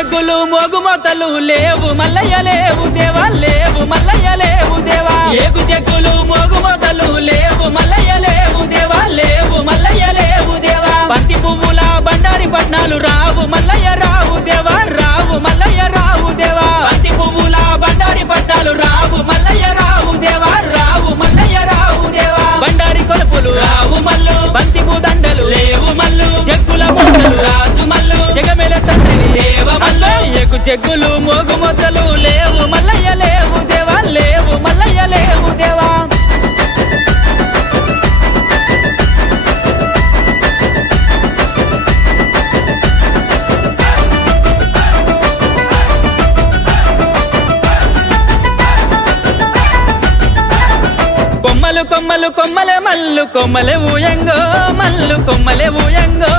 చెగ్గులు మోగుమోతలు లేవు మల్లయ్య లేవు దేవా లేవు మల్లయ్య లేవు దేవా ఏగు చెగ్గులు మోగుమోతలు లేవు మల్లయ్య లేవు దేవా లేవు మల్లయ్య లేవు దేవా బంతి పువ్వుల బండారి పట్నాలు రావు మల్లయ్య రావు దేవా రావు మల్లయ్య రావు దేవా బంతి పువ్వుల బండారి పట్నాలు రావు మల్లయ్య రావు దేవా రావు మల్లయ్య రావు దేవా బండారి కొలుపులు రావు మల్లు బంతి దండలు లేవు మల్లు చెక్కుల మూటలు రాజు మల్లు జగమేల తండ్రి దేవ మల్లు ఏగు చెగ్గులు మోగుమొత్తలు లేవు మల్లయ్య లేవు దేవా లేవు మల్లయ్య లేవు దేవా కొమ్మలు కొమ్మలు కొమ్మలే మల్లు కొమ్మలే ఊయంగో మల్లు కొమ్మలే ఊయంగో